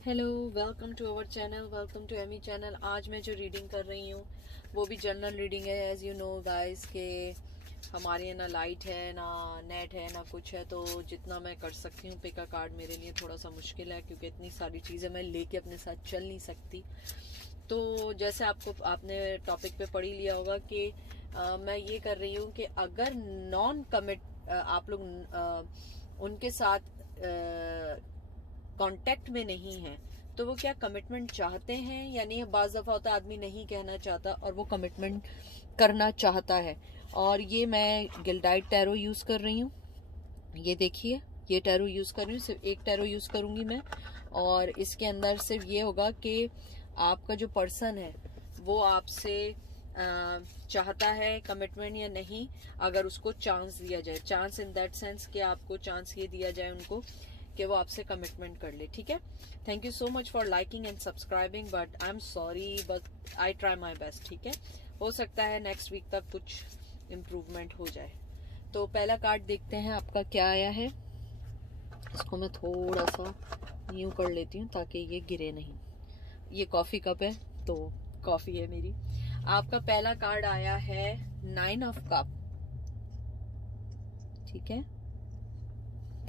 Hello, welcome to our channel, welcome to Amy channel. आज मैं जो रीडिंग कर रही हूँ वो भी जनरल रीडिंग है। एज़ यू नो गाइस के हमारे यहाँ ना लाइट है, ना नेट है, ना कुछ है, तो जितना मैं कर सकती हूँ पिक अ कार्ड मेरे लिए थोड़ा सा मुश्किल है क्योंकि इतनी सारी चीज़ें मैं लेके अपने साथ चल नहीं सकती। तो जैसे आपने टॉपिक पे पढ़ ही लिया होगा कि मैं ये कर रही हूँ कि अगर नॉन कमिट आप लोग उनके साथ कांटेक्ट में नहीं है तो वो क्या कमिटमेंट चाहते हैं या नहीं। बाज़ दफ़ा होता आदमी नहीं कहना चाहता और वो कमिटमेंट करना चाहता है। और ये मैं गिल्डाइट टैरो यूज़ कर रही हूँ। ये देखिए, ये टैरो यूज़ कर रही हूँ, सिर्फ एक टैरो यूज़ करूँगी मैं। और इसके अंदर सिर्फ ये होगा कि आपका जो पर्सन है वो आपसे चाहता है कमिटमेंट या नहीं। अगर उसको चांस दिया जाए, चांस इन दैट सेंस कि आपको चांस ये दिया जाए उनको कि वो आपसे कमिटमेंट कर ले। ठीक है, thank you so much for liking and subscribing, but I am sorry, but I try my best. ठीक है, हो सकता है नेक्स्ट वीक तक कुछ इम्प्रूवमेंट हो जाए। तो पहला कार्ड देखते हैं आपका क्या आया है। इसको मैं थोड़ा सा यूं कर लेती हूँ ताकि ये गिरे नहीं। ये कॉफ़ी कप है तो कॉफ़ी है मेरी। आपका पहला कार्ड आया है 9 ऑफ कप। ठीक है,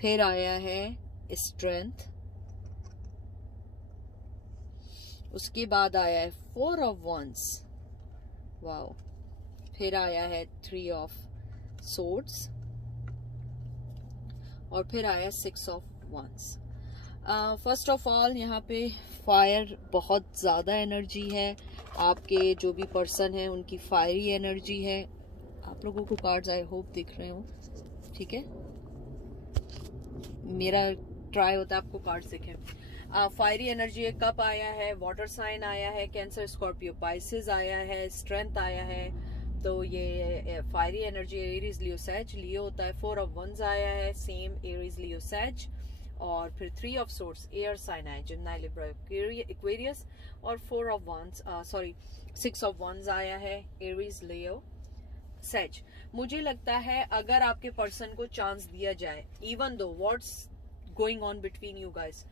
फिर आया है स्ट्रेंथ, उसके बाद आया है 4 ऑफ वंस, वाओ, फिर आया है 3 ऑफ सोर्ड्स और फिर आया 6 of wands. First of all यहाँ पे फायर बहुत ज़्यादा एनर्जी है। आपके जो भी पर्सन है उनकी फायरी एनर्जी है। आप लोगों को कार्ड्स आई होप दिख रहे हो। ठीक है, मेरा ट्राई होता है आपको कार्ड्स दिखें। फायरी एनर्जी है, कप आया है, वाटर साइन आया है, कैंसर स्कॉर्पियो पाइसेस आया है, स्ट्रेंथ आया है। तो ये फायरी एनर्जी एरीज लियो सैज, लियो होता है। 4 ऑफ वंस आया है, सेम एरीज लियो सैज। और फिर 3 ऑफ सोर्स एयर साइन आया, जेमिनी लिब्रा एक्वेरियस। और 4 ऑफ वंस 6 ऑफ वंस आया है, एरीज लियो सैज। मुझे लगता है अगर आपके पर्सन को चांस दिया जाए, even though what's going on between you guys,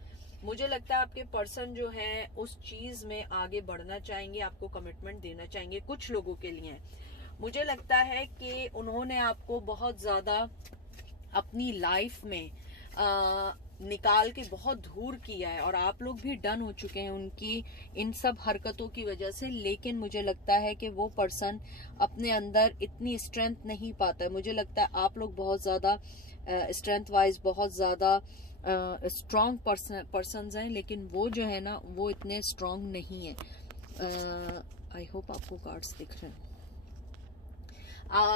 मुझे लगता है आपके पर्सन जो है उस चीज में आगे बढ़ना चाहेंगे, आपको कमिटमेंट देना चाहेंगे। कुछ लोगों के लिए मुझे लगता है कि उन्होंने आपको बहुत ज्यादा अपनी लाइफ में निकाल के बहुत दूर किया है और आप लोग भी डन हो चुके हैं उनकी इन सब हरकतों की वजह से। लेकिन मुझे लगता है कि वो पर्सन अपने अंदर इतनी स्ट्रेंथ नहीं पाता है। मुझे लगता है आप लोग बहुत ज़्यादा स्ट्रेंथ वाइज बहुत ज़्यादा स्ट्रॉन्ग पर्सन्स हैं, लेकिन वो जो है ना वो इतने स्ट्रॉन्ग नहीं है। आई होप आपको कार्ड्स दिख रहे हैं।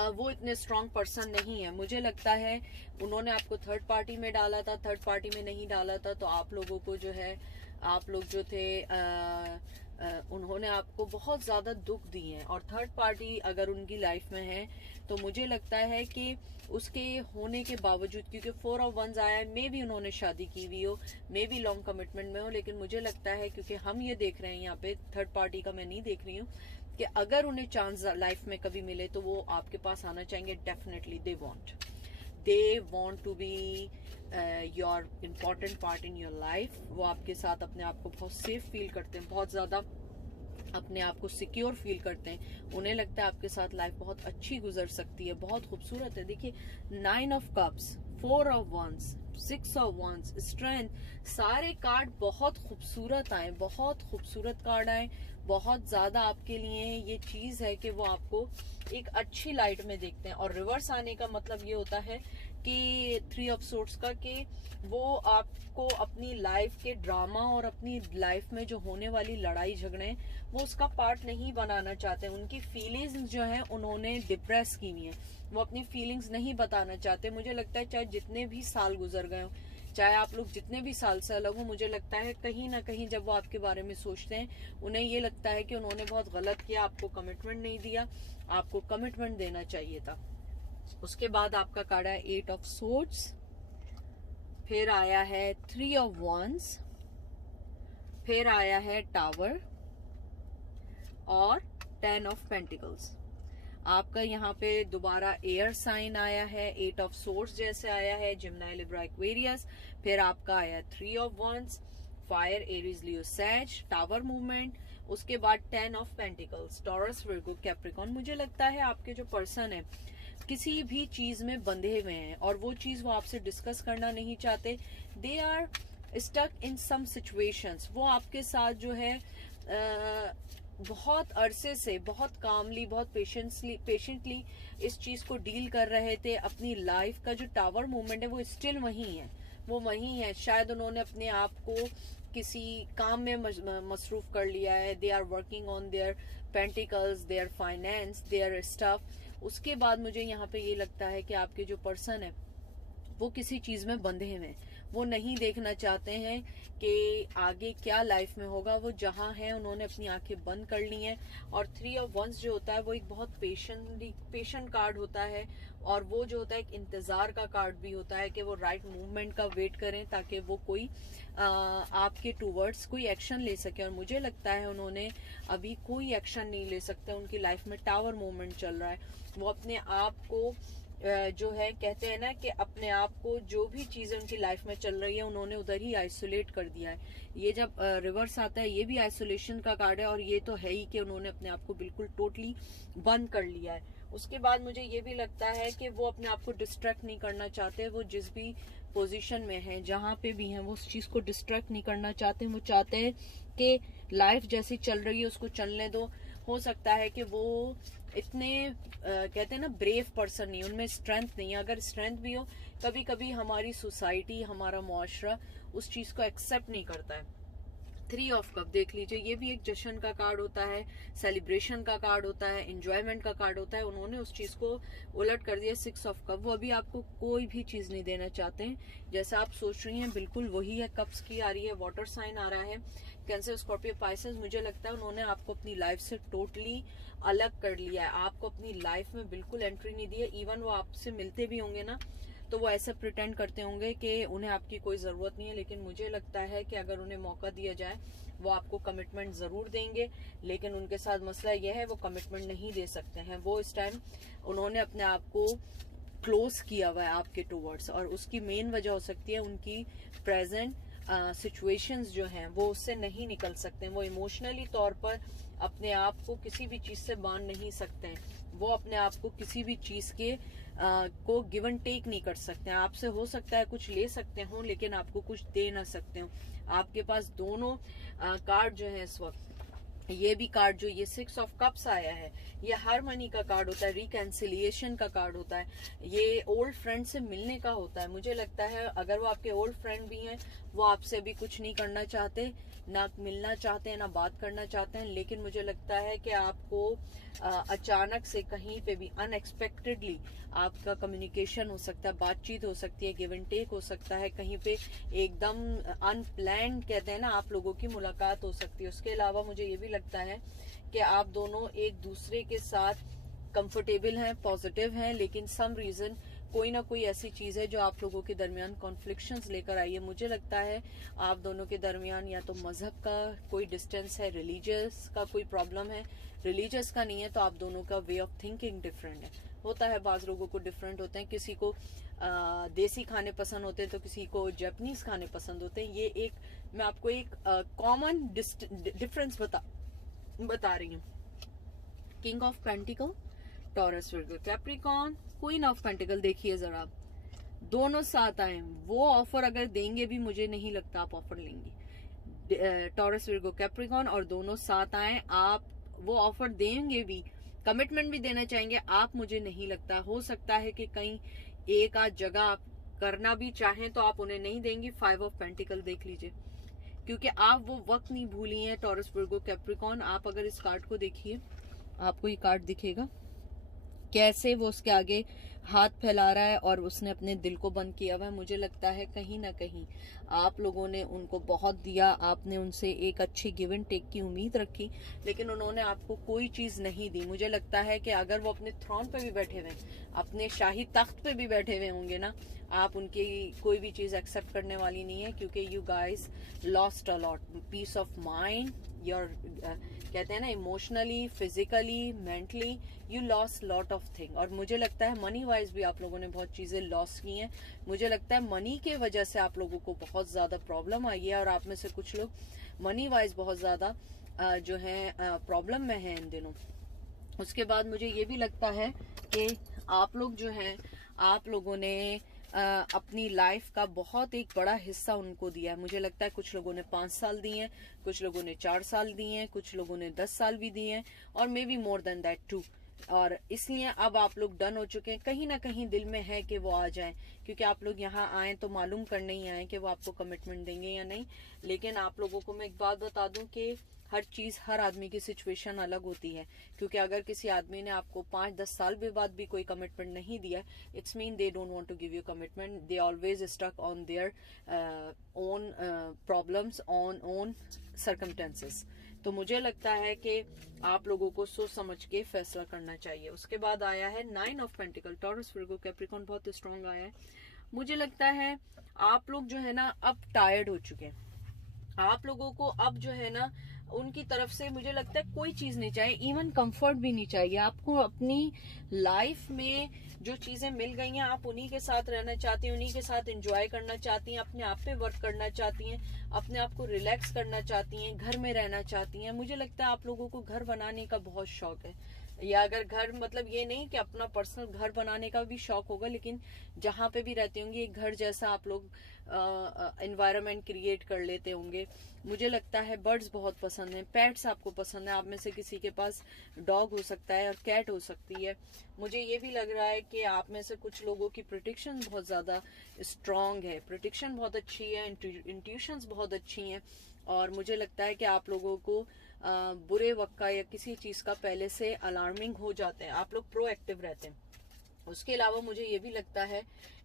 वो इतने स्ट्रॉन्ग पर्सन नहीं है। मुझे लगता है उन्होंने आपको थर्ड पार्टी में डाला था, थर्ड पार्टी में नहीं डाला था तो आप लोगों को जो है, आप लोग जो थे उन्होंने आपको बहुत ज़्यादा दुख दिए हैं। और थर्ड पार्टी अगर उनकी लाइफ में है तो मुझे लगता है कि उसके होने के बावजूद, क्योंकि 4 ऑफ वंस आया है, मे भी उन्होंने शादी की हुई हो, मे भी लॉन्ग कमिटमेंट में हो, लेकिन मुझे लगता है क्योंकि हम ये देख रहे हैं यहाँ पे, थर्ड पार्टी का मैं नहीं देख रही हूँ, कि अगर उन्हें चांस लाइफ में कभी मिले तो वो आपके पास आना चाहेंगे। Definitely they want to be your important part in your life. वो आपके साथ अपने आप को बहुत सेफ फील करते हैं, बहुत ज़्यादा अपने आप को सिक्योर फील करते हैं। उन्हें लगता है आपके साथ लाइफ बहुत अच्छी गुजर सकती है, बहुत खूबसूरत है। देखिए, 9 of cups, 4 of wands, 6 of wands, strength, सारे कार्ड बहुत खूबसूरत आए, बहुत खूबसूरत कार्ड आए। बहुत ज्यादा आपके लिए ये चीज है कि वो आपको एक अच्छी लाइट में देखते हैं। और रिवर्स आने का मतलब ये होता है कि 3 ऑफ सोर्ड्स का, कि वो आपको अपनी लाइफ के ड्रामा और अपनी लाइफ में जो होने वाली लड़ाई झगड़े वो उसका पार्ट नहीं बनाना चाहते। उनकी फीलिंग्स जो हैं उन्होंने डिप्रेस की हुई हैं, वो अपनी फीलिंग्स नहीं बताना चाहते। मुझे लगता है चाहे जितने भी साल गुजर गए हो, चाहे आप लोग जितने भी साल से अलग हो, मुझे लगता है कहीं ना कहीं जब वो आपके बारे में सोचते हैं उन्हें ये लगता है कि उन्होंने बहुत गलत किया, आपको कमिटमेंट नहीं दिया, आपको कमिटमेंट देना चाहिए था। उसके बाद आपका कार्ड है 8 ऑफ सोर्ड्स, फिर आया है 3 ऑफ वंस, फिर आया है टावर और 10 ऑफ पेंटिकल्स। आपका यहाँ पे दोबारा एयर साइन आया है, 8 ऑफ सोर्स जैसे आया है, जेमिनी लिब्रा एक्वेरियस। फिर आपका आया 3 of wands, fire, Aries, Leo, Sag, tower movement, उसके बाद 10 of pentacles, Taurus, Virgo, Capricorn. मुझे लगता है आपके जो पर्सन है किसी भी चीज में बंधे हुए हैं और वो चीज वो आपसे डिस्कस करना नहीं चाहते। They are stuck in some situations. वो आपके साथ जो है बहुत अरसे से बहुत कामली, बहुत पेशेंटली इस चीज को डील कर रहे थे। अपनी लाइफ का जो टावर मूवमेंट है वो स्टिल वही है, वो वही है। शायद उन्होंने अपने आप को किसी काम में मसरूफ कर लिया है। They are working on their pentacles, their finance, their stuff. उसके बाद मुझे यहाँ पे ये लगता है कि आपके जो पर्सन है वो किसी चीज में बंधे हुए हैं। वो नहीं देखना चाहते हैं कि आगे क्या लाइफ में होगा। वो जहाँ है उन्होंने अपनी आंखें बंद कर ली हैं। और 3 ऑफ वंस जो होता है वो एक बहुत पेशेंट कार्ड होता है, और वो जो होता है एक इंतजार का कार्ड भी होता है कि वो राइट मूवमेंट का वेट करें ताकि वो कोई आपके टूवर्ड्स कोई एक्शन ले सके। और मुझे लगता है उन्होंने अभी कोई एक्शन नहीं ले सकते। उनकी लाइफ में टावर मूवमेंट चल रहा है। वो अपने आप को जो है कहते हैं ना कि अपने आप को जो भी चीजें उनकी लाइफ में चल रही है उन्होंने उधर ही आइसोलेट कर दिया है। ये जब रिवर्स आता है ये भी आइसोलेशन का कार्ड है, और ये तो है ही कि उन्होंने अपने आप को बिल्कुल टोटली बंद कर लिया है। उसके बाद मुझे ये भी लगता है कि वो अपने आप को डिस्ट्रैक्ट नहीं करना चाहते। वो जिस भी पोजीशन में हैं, जहाँ पे भी हैं, वो उस चीज को डिस्ट्रैक्ट नहीं करना चाहते। वो चाहते हैं कि लाइफ जैसी चल रही है उसको चलने दो। हो सकता है कि वो इतने कहते हैं ना ब्रेव पर्सन नहीं, उनमें स्ट्रेंथ नहीं है। अगर स्ट्रेंथ भी हो, कभी कभी हमारी सोसाइटी, हमारा मुआशरा उस चीज को एक्सेप्ट नहीं करता है। 3 ऑफ कप देख लीजिए, ये भी एक जश्न का कार्ड होता है, सेलिब्रेशन का कार्ड होता है, एंजॉयमेंट का कार्ड होता है। उन्होंने उस चीज को उलट कर दिया। 6 ऑफ कप, वो अभी आपको कोई भी चीज नहीं देना चाहते हैं। जैसा आप सोच रही हैं बिल्कुल वही है। कप्स की आ रही है, वाटर साइन आ रहा है, कैंसर, स्कॉर्पियो, पाइसेस। मुझे लगता है उन्होंने आपको अपनी लाइफ से टोटली अलग कर लिया है। आपको अपनी लाइफ में बिल्कुल एंट्री नहीं दी है। इवन वो आपसे मिलते भी होंगे ना तो वो ऐसा प्रिटेंड करते होंगे कि उन्हें आपकी कोई जरूरत नहीं है। लेकिन मुझे लगता है कि अगर उन्हें मौका दिया जाए वो आपको कमिटमेंट जरूर देंगे। लेकिन उनके साथ मसला यह है वो कमिटमेंट नहीं दे सकते हैं। वो इस टाइम उन्होंने अपने आप को क्लोज किया हुआ है आपके टूवर्ड्स, और उसकी मेन वजह हो सकती है उनकी प्रेजेंट सिचुएशंस जो हैं वो उससे नहीं निकल सकते हैं। वो इमोशनली तौर पर अपने आप को किसी भी चीज से बांध नहीं सकते हैं। वो अपने आप को किसी भी चीज के को गिव एंड टेक नहीं कर सकते हैं। आपसे हो सकता है कुछ ले सकते हो लेकिन आपको कुछ दे ना सकते हो। आपके पास दोनों कार्ड जो है इस वक्त, ये भी कार्ड जो ये 6 ऑफ कप्स आया है, ये हार्मनी का कार्ड होता है, रिकैंसिलिएशन का कार्ड होता है, ये ओल्ड फ्रेंड से मिलने का होता है। मुझे लगता है अगर वो आपके ओल्ड फ्रेंड भी हैं वो आपसे भी कुछ नहीं करना चाहते, ना मिलना चाहते हैं, ना बात करना चाहते हैं। लेकिन मुझे लगता है कि आपको अचानक से कहीं पे भी अनएक्सपेक्टेडली आपका कम्युनिकेशन हो सकता है, बातचीत हो सकती है, गिव एंड टेक हो सकता है, कहीं पे एकदम अनप्लैन्ड कहते हैं ना आप लोगों की मुलाकात हो सकती है। उसके अलावा मुझे ये भी लगता है कि आप दोनों एक दूसरे के साथ कंफर्टेबल हैं, पॉजिटिव हैं, लेकिन सम रीजन कोई ना कोई ऐसी चीज है जो आप लोगों के दरमियान कॉन्फ्लिक्शंस लेकर आई है। मुझे लगता है आप दोनों के दरमियान या तो मजहब का कोई डिस्टेंस है, रिलीजियस का कोई प्रॉब्लम है। रिलीजियस का नहीं है तो आप दोनों का वे ऑफ थिंकिंग डिफरेंट है। होता है बाज लोगों को डिफरेंट होते हैं, किसी को देसी खाने पसंद होते हैं तो किसी को जापानीज खाने पसंद होते हैं। ये एक मैं आपको एक कॉमन डिफरेंस बता रही हूँ। King of pentacle, taurus, Virgo, Capricorn, queen of pentacle. देखिए जरा दोनों साथ आए, वो ऑफर अगर देंगे भी मुझे नहीं लगता आप ऑफर लेंगे। टॉरस, विर्गो, कैप्रिकॉर्न और दोनों साथ आए, आप वो ऑफर देंगे भी, कमिटमेंट भी देना चाहेंगे, आप मुझे नहीं लगता। हो सकता है कि कहीं एक आध जगह आप करना भी चाहें तो आप उन्हें नहीं देंगी। 5 ऑफ पेंटिकल देख लीजिए, क्योंकि आप वो वक्त नहीं भूली हैं। टॉरस, विर्गो, कैप्रिकॉर्न, आप अगर इस कार्ड को देखिए आपको ये कार्ड दिखेगा कैसे वो उसके आगे हाथ फैला रहा है और उसने अपने दिल को बंद किया हुआ है। मुझे लगता है कहीं ना कहीं आप लोगों ने उनको बहुत दिया, आपने उनसे एक अच्छी गिव एंड टेक की उम्मीद रखी, लेकिन उन्होंने आपको कोई चीज नहीं दी। मुझे लगता है कि अगर वो अपने थ्रोन पे भी बैठे हुए, अपने शाही तख्त पे भी बैठे हुए होंगे ना, आप उनकी कोई भी चीज एक्सेप्ट करने वाली नहीं है, क्योंकि you guys lost a lot. Peace of mind your कहते हैं ना emotionally, physically, mentally you loss lot of thing. और मुझे लगता है मनी वाइज भी आप लोगों ने बहुत चीजें लॉस की हैं। मुझे लगता है मनी के वजह से आप लोगों को बहुत ज्यादा प्रॉब्लम आई है, और आप में से कुछ लोग मनी वाइज बहुत ज्यादा जो है प्रॉब्लम में है इन दिनों। उसके बाद मुझे ये भी लगता है कि आप लोग जो हैं, आप लोगों ने अपनी लाइफ का बहुत एक बड़ा हिस्सा उनको दिया है। मुझे लगता है कुछ लोगों ने 5 साल दिए हैं, कुछ लोगों ने 4 साल दिए हैं, कुछ लोगों ने 10 साल भी दिए हैं, और may be more than that too. और इसलिए अब आप लोग डन हो चुके हैं। कहीं ना कहीं दिल में है कि वो आ जाएं, क्योंकि आप लोग यहाँ आए तो मालूम करने ही आए कि वो आपको कमिटमेंट देंगे या नहीं। लेकिन आप लोगों को मैं एक बात बता दूं कि हर चीज, हर आदमी की सिचुएशन अलग होती है। क्योंकि अगर किसी आदमी ने आपको 5-10 साल के बाद भी कोई कमिटमेंट नहीं दिया, it's mean they don't want to give you commitment, they always stuck on their own problems, on own circumstances. तो मुझे लगता है कि आप लोगों को सोच समझ के फैसला करना चाहिए। उसके बाद आया है 9 of pentacle, taurus, Virgo, Capricorn, बहुत स्ट्रांग आया है। मुझे लगता है आप लोग जो है ना अब टायर्ड हो चुके हैं। आप लोगों को अब जो है ना उनकी तरफ से मुझे लगता है कोई चीज नहीं चाहिए, इवन कंफर्ट भी नहीं चाहिए आपको। अपनी लाइफ में जो चीजें मिल गई हैं आप उन्हीं के साथ रहना चाहती हैं, उन्हीं के साथ एंजॉय करना चाहती हैं, अपने आप पे वर्क करना चाहती हैं, अपने आप को रिलैक्स करना चाहती हैं, घर में रहना चाहती हैं। मुझे लगता है आप लोगों को घर बनाने का बहुत शौक है, या अगर घर मतलब ये नहीं कि अपना पर्सनल घर बनाने का भी शौक होगा, लेकिन जहां पे भी रहते होंगे एक घर जैसा आप लोग एनवायरनमेंट क्रिएट कर लेते होंगे। मुझे लगता है बर्ड्स बहुत पसंद है, पेट्स आपको पसंद है। आप में से किसी के पास डॉग हो सकता है और कैट हो सकती है। मुझे ये भी लग रहा है कि आप में से कुछ लोगों की प्रोटेक्शन बहुत ज्यादा स्ट्रांग है, प्रोटेक्शन बहुत अच्छी है, इंट्यूशंस बहुत अच्छी हैं। और मुझे लगता है कि आप लोगों को बुरे वक्त का या किसी चीज का पहले से अलार्मिंग हो जाते हैं, आप लोग प्रोएक्टिव रहते हैं। उसके अलावा मुझे ये भी लगता है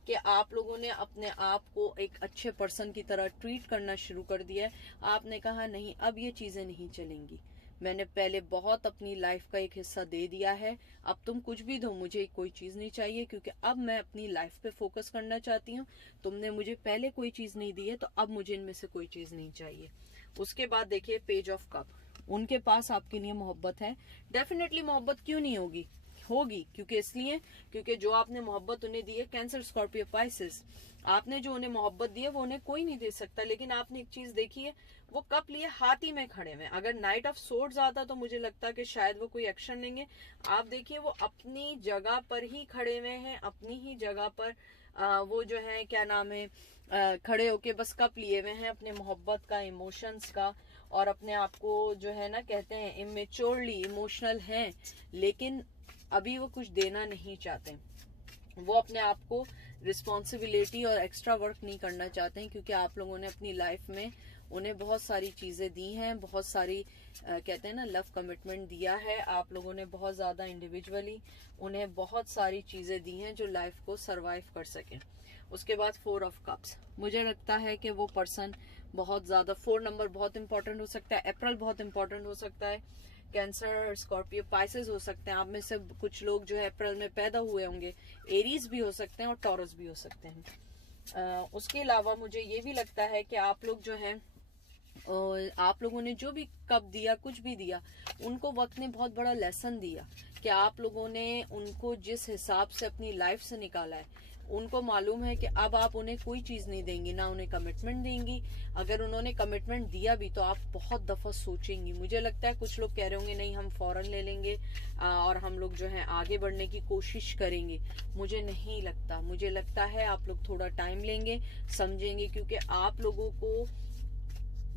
कि आप लोगों ने अपने आप को एक अच्छे पर्सन की तरह ट्रीट करना शुरू कर दिया है। आपने कहा नहीं, अब ये चीजें नहीं चलेंगी, मैंने पहले बहुत अपनी लाइफ का एक हिस्सा दे दिया है, अब तुम कुछ भी दो मुझे कोई चीज नहीं चाहिए, क्योंकि अब मैं अपनी लाइफ पे फोकस करना चाहती हूँ। तुमने मुझे पहले कोई चीज नहीं दी है, तो अब मुझे इनमें से कोई चीज नहीं चाहिए। उसके बाद देखिए पेज ऑफ कप, उनके पास आपके लिए मोहब्बत है। डेफिनेटली मोहब्बत क्यों नहीं होगी, होगी, क्योंकि इसलिए क्योंकि जो आपने मोहब्बत उन्हें दी है, कैंसर, स्कॉर्पियो, पाइसेस, आपने जो उन्हें मोहब्बत दी है वो उन्हें कोई नहीं दे सकता। लेकिन आपने एक चीज देखी है, वो कप लिए हाथ ही में खड़े हुए। अगर नाइट ऑफ सोर्ड्स आता तो मुझे लगता है कि शायद वो कोई एक्शन लेंगे। आप देखिए वो अपनी जगह पर ही खड़े हुए हैं, अपनी ही जगह पर वो जो है क्या नाम है खड़े होके बस कप लिए हुए हैं अपने मोहब्बत का, इमोशंस का, और अपने आप को जो है ना कहते हैं इमेच्योरली इमोशनल हैं, लेकिन अभी वो कुछ देना नहीं चाहते। वो अपने आप को रिस्पॉन्सिबिलिटी और एक्स्ट्रा वर्क नहीं करना चाहते हैं, क्योंकि आप लोगों ने अपनी लाइफ में उन्हें बहुत सारी चीजें दी हैं, बहुत सारी कहते हैं ना लव कमिटमेंट दिया है। आप लोगों ने बहुत ज्यादा इंडिविजुअली उन्हें बहुत सारी चीजें दी हैं जो लाइफ को सरवाइव कर सके। उसके बाद 4 ऑफ कप्स, मुझे लगता है कि वो पर्सन बहुत ज्यादा, 4 नंबर बहुत इंपॉर्टेंट हो सकता है, अप्रैल बहुत इंपॉर्टेंट हो सकता है, कैंसर, स्कॉर्पियो, पाइसेस हो सकते हैं। आप में से कुछ लोग जो है अप्रैल में पैदा हुए होंगे, एरीज भी हो सकते हैं और टॉरस भी हो सकते हैं। उसके अलावा मुझे ये भी लगता है कि आप लोग जो है आप लोगों ने जो भी कब दिया, कुछ भी दिया, उनको वक्त ने बहुत बड़ा लेसन दिया कि आप लोगों ने उनको जिस हिसाब से अपनी लाइफ से निकाला है, उनको मालूम है कि अब आप उन्हें कोई चीज नहीं देंगी, ना उन्हें कमिटमेंट देंगी। अगर उन्होंने कमिटमेंट दिया भी तो आप बहुत दफा सोचेंगी। मुझे लगता है कुछ लोग कह रहे होंगे नहीं हम फौरन ले लेंगे और हम लोग जो है आगे बढ़ने की कोशिश करेंगे। मुझे नहीं लगता, मुझे लगता है आप लोग थोड़ा टाइम लेंगे, समझेंगे, क्योंकि आप लोगों को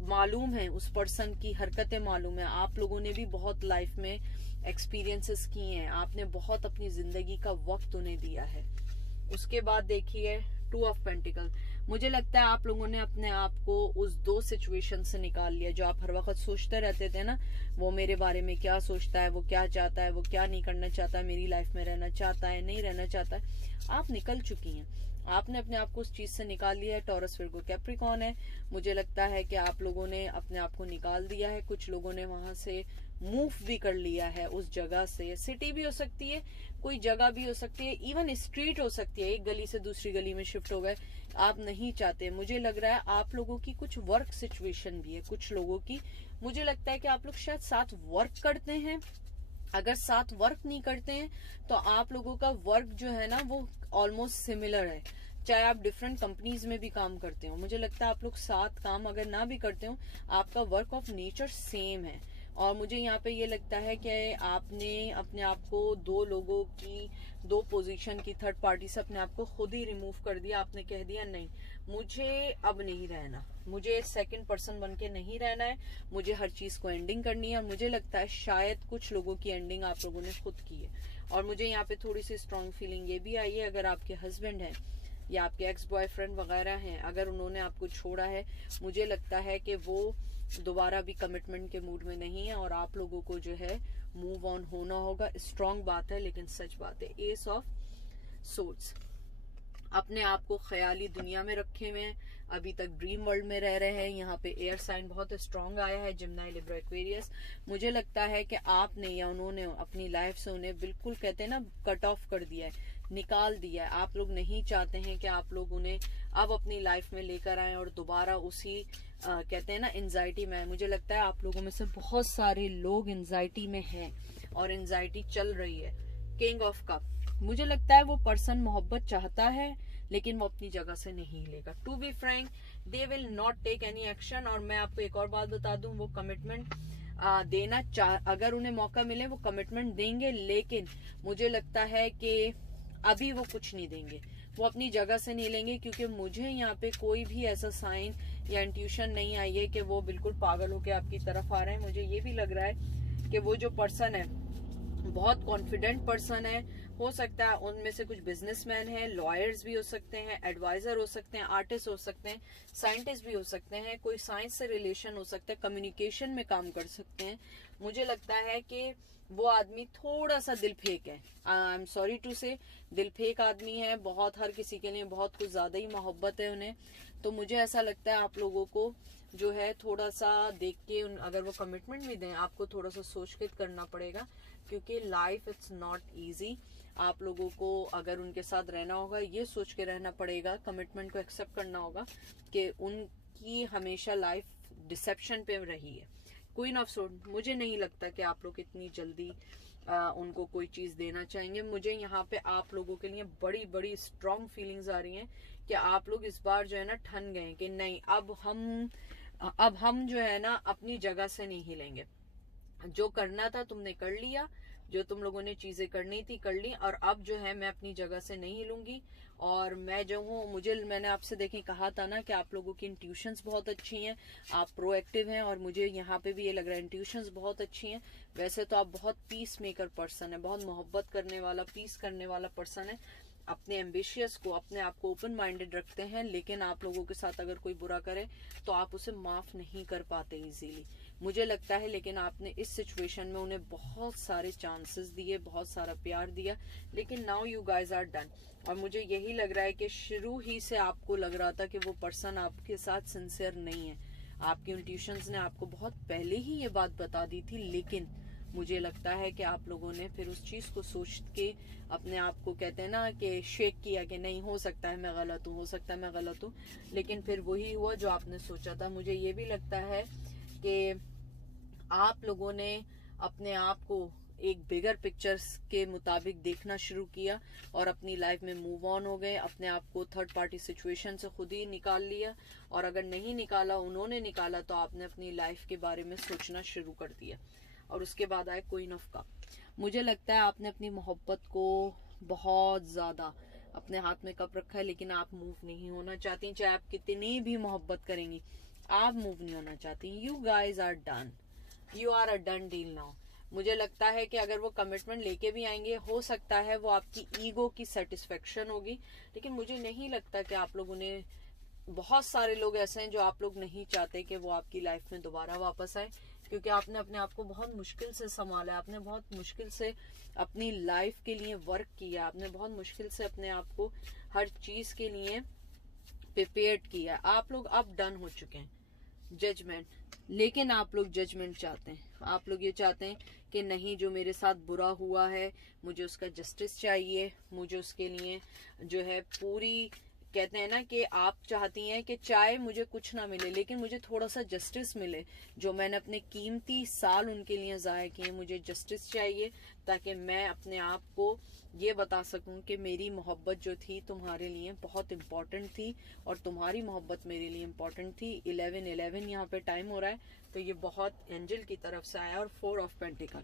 मालूम है उस पर्सन की हरकतें मालूम है। आप लोगों ने भी बहुत लाइफ में एक्सपीरियंसेस किए हैं, आपने बहुत अपनी जिंदगी का वक्त उन्हें दिया है। उसके बाद देखिए 2 ऑफ पेंटिकल, मुझे लगता है आप लोगों ने अपने आप को उस 2 सिचुएशन से निकाल लिया जो आप हर वक्त सोचते रहते थे ना, वो मेरे बारे में क्या सोचता है, वो क्या चाहता है, वो क्या नहीं करना चाहता, मेरी लाइफ में रहना चाहता है, नहीं रहना चाहता है। आप निकल चुकी हैं, आपने अपने आप को उस चीज से निकाल लिया है। टॉरस विर्गो कैप्रिकॉर्न है, मुझे लगता है कि आप लोगों ने अपने आप को निकाल दिया है। कुछ लोगों ने वहां से मूव भी कर लिया है, उस जगह से। सिटी भी हो सकती है, कोई जगह भी हो सकती है, इवन स्ट्रीट हो सकती है, एक गली से दूसरी गली में शिफ्ट हो गए। आप नहीं चाहते। मुझे लग रहा है आप लोगों की कुछ वर्क सिचुएशन भी है, कुछ लोगों की। मुझे लगता है कि आप लोग शायद साथ वर्क करते हैं। अगर साथ वर्क नहीं करते हैं तो आप लोगों का वर्क जो है ना वो ऑलमोस्ट सिमिलर है, चाहे आप डिफरेंट कंपनीज में भी काम करते हो। मुझे लगता है आप लोग साथ काम अगर ना भी करते हो, आपका वर्क ऑफ नेचर सेम है। और मुझे यहाँ पे ये लगता है कि आपने अपने आप को दो लोगों की, दो पोजीशन की, थर्ड पार्टी से अपने आप को खुद ही रिमूव कर दिया। आपने कह दिया नहीं, मुझे अब नहीं रहना, मुझे सेकंड पर्सन बन के नहीं रहना है, मुझे हर चीज को एंडिंग करनी है। और मुझे लगता है शायद कुछ लोगों की एंडिंग आप लोगों ने खुद की है। और मुझे यहाँ पे थोड़ी सी स्ट्रॉन्ग फीलिंग ये भी आई है, अगर आपके हस्बैंड है या आपके एक्स बॉयफ्रेंड वगैरह हैं, अगर उन्होंने आपको छोड़ा है, मुझे लगता है कि वो दोबारा भी कमिटमेंट के मूड में नहीं है और आप लोगों को जो है मूव ऑन होना होगा। स्ट्रॉन्ग बात है लेकिन सच बात है। एस ऑफ सोर्ड्स, अपने आप को ख्याली दुनिया में रखे हुए हैं, अभी तक ड्रीम वर्ल्ड में रह रहे हैं। यहाँ पे एयर साइन बहुत स्ट्रांग आया है, जिम्नाई, लिब्रा, एक्वेरियस। मुझे लगता है कि आपने या उन्होंने अपनी लाइफ से उन्हें बिल्कुल, कहते हैं ना, कट ऑफ कर दिया है, निकाल दिया है। आप लोग नहीं चाहते हैं कि आप लोग उन्हें अब अपनी लाइफ में लेकर आए और दोबारा उसी कहते हैं ना एंजाइटी में आए। मुझे लगता है आप लोगों में से बहुत सारे लोग एंजाइटी में हैं और एंजाइटी चल रही है। किंग ऑफ कप, मुझे लगता है वो पर्सन मोहब्बत चाहता है लेकिन वो अपनी जगह से नहीं हिलेगा। To be frank, they will not take any action. और मैं आपको एक और बात बता दूं, वो कमिटमेंट देना अगर उन्हें मौका मिले वो कमिटमेंट देंगे, लेकिन मुझे लगता है कि अभी वो कुछ नहीं देंगे, वो अपनी जगह से नहीं लेंगे। क्योंकि मुझे यहाँ पे कोई भी ऐसा साइन या इंट्यूशन नहीं आई है कि वो बिल्कुल पागल होके आपकी तरफ आ रहे हैं। मुझे ये भी लग रहा है कि वो जो पर्सन है बहुत कॉन्फिडेंट पर्सन है। हो सकता है उनमें से कुछ बिजनेसमैन हैं, लॉयर्स भी हो सकते हैं, एडवाइजर हो सकते हैं, आर्टिस्ट हो सकते हैं, साइंटिस्ट भी हो सकते हैं, कोई साइंस से रिलेशन हो सकता है, कम्युनिकेशन में काम कर सकते हैं। मुझे लगता है कि वो आदमी थोड़ा सा दिल फेंक है। आई एम सॉरी टू से, दिल फेंक आदमी है बहुत। हर किसी के लिए बहुत कुछ ज्यादा ही मोहब्बत है उन्हें। तो मुझे ऐसा लगता है आप लोगों को जो है थोड़ा सा देख के अगर वो कमिटमेंट भी दें, आपको थोड़ा सा सोच के करना पड़ेगा। क्योंकि लाइफ इट्स नॉट इजी। आप लोगों को अगर उनके साथ रहना होगा, ये सोच के रहना पड़ेगा, कमिटमेंट को एक्सेप्ट करना होगा कि उनकी हमेशा लाइफ डिसेप्शन पे रही है। क्वीन ऑफ सोर्ड, मुझे नहीं लगता कि आप लोग इतनी जल्दी उनको कोई चीज देना चाहेंगे। मुझे यहाँ पे आप लोगों के लिए बड़ी बड़ी स्ट्रॉन्ग फीलिंग्स आ रही हैं कि आप लोग इस बार जो है ना ठन गए कि नहीं, अब हम जो है ना अपनी जगह से नहीं हिलेंगे। जो करना था तुमने कर लिया, जो तुम लोगों ने चीजें करनी थी कर ली, और अब जो है मैं अपनी जगह से नहीं हिलूंगी। और मैं जो हूँ, मैंने आपसे देखें कहा था ना कि आप लोगों की इंट्यूशंस बहुत अच्छी हैं, आप प्रोएक्टिव हैं, और मुझे यहाँ पे भी ये लग रहा है इंट्यूशंस बहुत अच्छी हैं। वैसे तो आप बहुत पीस मेकर पर्सन है, बहुत मोहब्बत करने वाला, पीस करने वाला पर्सन है। अपने एम्बिशियस को, अपने आप को ओपन माइंडेड रखते हैं, लेकिन आप लोगों के साथ अगर कोई बुरा करे तो आप उसे माफ नहीं कर पाते इजीली, मुझे लगता है। लेकिन आपने इस सिचुएशन में उन्हें बहुत सारे चांसेस दिए, बहुत सारा प्यार दिया, लेकिन now you guys are done. और मुझे यही लग रहा है कि शुरू ही से आपको लग रहा था कि वो पर्सन आपके साथ सिंसियर नहीं है। आपकी इंट्यूशंस ने आपको बहुत पहले ही ये बात बता दी थी, लेकिन मुझे लगता है कि आप लोगों ने फिर उस चीज को सोच के अपने आप को, कहते हैं ना, कि शेक किया कि नहीं, हो सकता है मैं गलत हूँ, हो सकता है मैं गलत हूँ, लेकिन फिर वही हुआ जो आपने सोचा था। मुझे ये भी लगता है कि आप लोगों ने अपने आप को एक बिगर पिक्चर्स के मुताबिक देखना शुरू किया और अपनी लाइफ में मूव ऑन हो गए, अपने आप को थर्ड पार्टी सिचुएशन से खुद ही निकाल लिया। और अगर नहीं निकाला, उन्होंने निकाला, तो आपने अपनी लाइफ के बारे में सोचना शुरू कर दिया। और उसके बाद आए क्वीन ऑफ कप। मुझे लगता है आपने अपनी मोहब्बत को बहुत ज्यादा अपने हाथ में कप रखा है, लेकिन आप मूव नहीं होना चाहती। चाहे आप कितनी भी मोहब्बत करेंगी, आप मूव नहीं होना चाहती। You guys are done, you are a done deal now. मुझे लगता है कि अगर वो कमिटमेंट लेके भी आएंगे, हो सकता है वो आपकी ईगो की सेटिस्फेक्शन होगी, लेकिन मुझे नहीं लगता कि आप लोगों ने, बहुत सारे लोग ऐसे हैं जो आप लोग नहीं चाहते कि वो आपकी लाइफ में दोबारा वापस आए, क्योंकि आपने अपने आप को बहुत मुश्किल से संभाला, आपने बहुत मुश्किल से अपनी लाइफ के लिए वर्क किया, आपने बहुत मुश्किल से अपने आप को हर चीज के लिए प्रिपेयर्ड किया। आप लोग अब डन हो चुके हैं जजमेंट, लेकिन आप लोग जजमेंट चाहते हैं। आप लोग ये चाहते हैं कि नहीं, जो मेरे साथ बुरा हुआ है मुझे उसका जस्टिस चाहिए, मुझे उसके लिए जो है पूरी, कहते हैं ना कि आप चाहती हैं कि चाहे मुझे कुछ ना मिले लेकिन मुझे थोड़ा सा जस्टिस मिले। जो मैंने अपने कीमती साल उनके लिए ज़ाया किए, मुझे जस्टिस चाहिए ताकि मैं अपने आप को ये बता सकूं कि मेरी मोहब्बत जो थी तुम्हारे लिए बहुत इम्पोर्टेंट थी और तुम्हारी मोहब्बत मेरे लिए इम्पोर्टेंट थी। 11-11 यहाँ पे टाइम हो रहा है, तो ये बहुत एंजल की तरफ से आया। और 4 ऑफ पेंटिकल,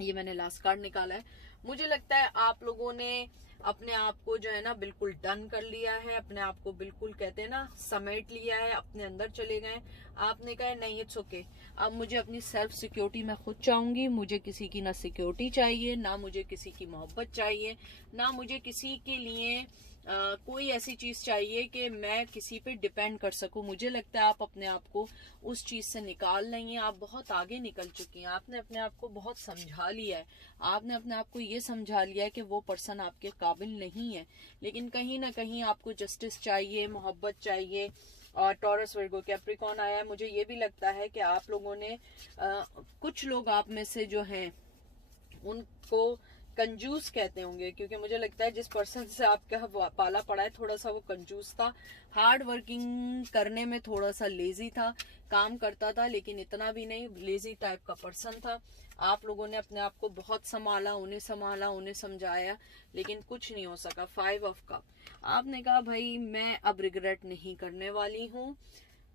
ये मैंने लास्ट कार्ड निकाला है। मुझे लगता है आप लोगों ने अपने आप को जो है ना बिल्कुल डन कर लिया है, अपने आप को बिल्कुल कहते हैं ना समेट लिया है, अपने अंदर चले गए। आपने कहा नहीं इट्स ओके, अब मुझे अपनी सेल्फ सिक्योरिटी मैं खुद चाहूंगी। मुझे किसी की ना सिक्योरिटी चाहिए, ना मुझे किसी की मोहब्बत चाहिए, ना मुझे किसी के लिए कोई ऐसी चीज चाहिए कि मैं किसी पे डिपेंड कर सकूं। मुझे लगता है आप अपने आप को उस चीज से निकाल रही हैं। आप बहुत आगे निकल चुकी हैं, आपने अपने आप को बहुत समझा लिया है, आपने अपने आप को ये समझा लिया है कि वो पर्सन आपके काबिल नहीं है। लेकिन कहीं ना कहीं आपको जस्टिस चाहिए, मोहब्बत चाहिए। और टॉरस, वर्गो, कैप्रिकॉर्न आया है। मुझे ये भी लगता है कि आप लोगों ने कुछ लोग आप में से जो हैं उनको कंजूस कहते होंगे, क्योंकि मुझे लगता है जिस पर्सन से आपका पाला पड़ा है थोड़ा सा वो कंजूस था, हार्ड वर्किंग करने में थोड़ा सा लेजी था, काम करता था लेकिन इतना भी नहीं, लेजी टाइप का पर्सन था। आप लोगों ने अपने आप को बहुत संभाला, उन्हें समझाया, लेकिन कुछ नहीं हो सका। 5 ऑफ कप, आपने कहा भाई मैं अब रिग्रेट नहीं करने वाली हूँ,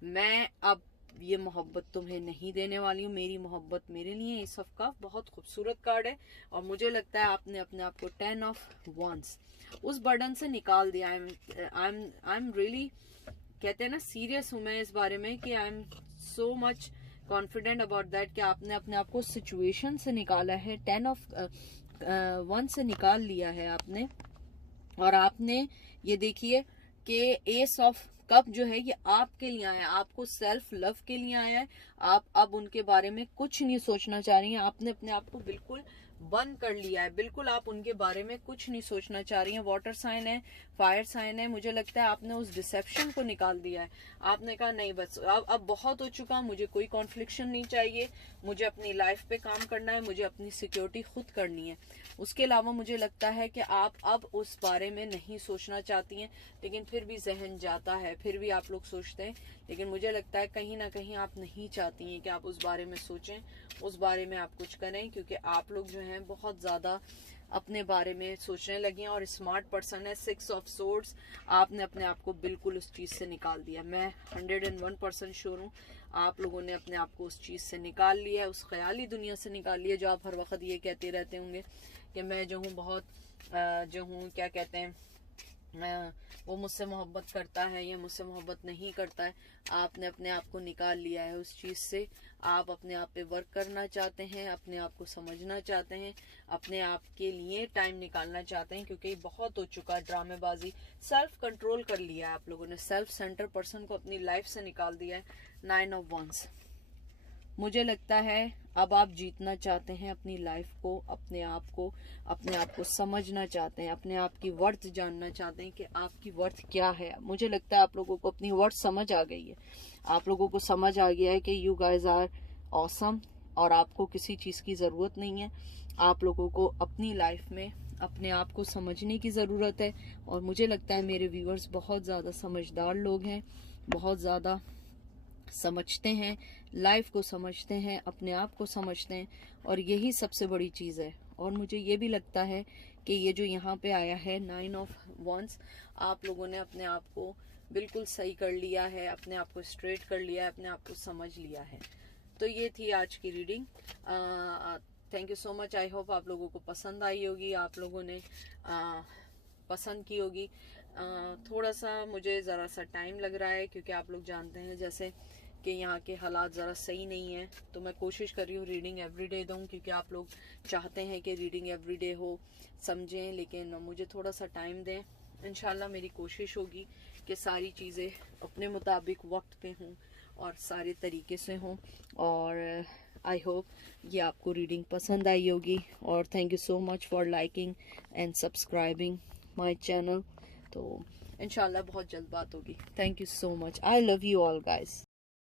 मैं अब ये मोहब्बत तुम्हें नहीं देने वाली हूँ, मेरी मोहब्बत मेरे लिए। इस ऑफ कप बहुत खूबसूरत कार्ड है और मुझे लगता है आपने अपने आप को 10 ऑफ वंस उस बर्डन से निकाल दिया। आई एम रियली, कहते हैं ना सीरियस हूँ मैं इस बारे में कि I am so much confident about that कि आपने अपने आप को सिचुएशन से निकाला है। 10 ऑफ वन से निकाल लिया है आपने। और आपने ये देखिए कि एस ऑफ कप जो है ये आपके लिए आया है, आपको सेल्फ लव के लिए आया है। आप अब उनके बारे में कुछ नहीं सोचना चाह रही हैं, आपने अपने आप को बिल्कुल बंद कर लिया है, बिल्कुल आप उनके बारे में कुछ नहीं सोचना चाह रही हैं। वाटर साइन है, फायर साइन है, मुझे लगता है आपने उस डिसेप्शन को निकाल दिया है। आपने कहा नहीं बस अब बहुत हो चुका, मुझे कोई कॉन्फ्लिक्शन नहीं चाहिए, मुझे अपनी लाइफ पे काम करना है, मुझे अपनी सिक्योरिटी खुद करनी है। उसके अलावा मुझे लगता है कि आप अब उस बारे में नहीं सोचना चाहती हैं, लेकिन फिर भी जहन जाता है, फिर भी आप लोग सोचते हैं, लेकिन मुझे लगता है कहीं ना कहीं आप नहीं चाहती हैं कि आप उस बारे में सोचें, उस बारे में आप कुछ करें, क्योंकि आप लोग जो हैं बहुत ज़्यादा अपने बारे में सोचने लगे हैं और स्मार्ट पर्सन है। 6 ऑफ सोर्ड्स, आपने अपने आप को बिल्कुल उस चीज़ से निकाल दिया। मैं 101% श्योर हूँ आप लोगों ने अपने आप को उस चीज़ से निकाल लिया है, उस ख्याली दुनिया से निकाल लिया जो आप हर वक्त ये कहते रहते होंगे कि मैं जो हूँ बहुत जो हूँ क्या कहते हैं वो मुझसे मोहब्बत करता है या मुझसे मोहब्बत नहीं करता है। आपने अपने आप को निकाल लिया है उस चीज़ से। आप अपने आप पे वर्क करना चाहते हैं, अपने आप को समझना चाहते हैं, अपने आप के लिए टाइम निकालना चाहते हैं, क्योंकि बहुत हो चुका ड्रामेबाजी। सेल्फ कंट्रोल कर लिया है आप लोगों ने, सेल्फ सेंटर पर्सन को अपनी लाइफ से निकाल दिया है। 9 ऑफ वंस, मुझे लगता है अब आप जीतना चाहते हैं अपनी लाइफ को, अपने आप को समझना चाहते हैं, अपने आप की वर्थ जानना चाहते हैं कि आपकी वर्थ क्या है। मुझे लगता है आप लोगों को अपनी वर्थ समझ आ गई है, आप लोगों को समझ आ गया है कि यू गाइज आर ऑसम और आपको किसी चीज़ की ज़रूरत नहीं है। आप लोगों को अपनी लाइफ में अपने आप को समझने की ज़रूरत है। और मुझे लगता है मेरे व्यूअर्स बहुत ज़्यादा समझदार लोग हैं, बहुत ज़्यादा समझते हैं, लाइफ को समझते हैं, अपने आप को समझते हैं, और यही सबसे बड़ी चीज़ है। और मुझे ये भी लगता है कि ये जो यहाँ पे आया है 9 ऑफ वंस, आप लोगों ने अपने आप को बिल्कुल सही कर लिया है, अपने आप को स्ट्रेट कर लिया है, अपने आप को समझ लिया है। तो ये थी आज की reading. Thank you so much. I hope आप लोगों को पसंद आई होगी, आप लोगों ने पसंद की होगी। थोड़ा सा मुझे ज़रा सा टाइम लग रहा है, क्योंकि आप लोग जानते हैं जैसे कि यहाँ के हालात ज़रा सही नहीं है, तो मैं कोशिश कर रही हूँ रीडिंग एवरीडे दूँ, क्योंकि आप लोग चाहते हैं कि रीडिंग एवरीडे हो, समझें, लेकिन मुझे थोड़ा सा टाइम दें। इंशाल्लाह मेरी कोशिश होगी कि सारी चीज़ें अपने मुताबिक वक्त पे हों और सारे तरीके से हों। और आई होप ये आपको रीडिंग पसंद आई होगी। और thank you so much for liking and subscribing my channel. तो इंशाल्लाह बहुत जल्द बात होगी। Thank you so much, I love you all guys.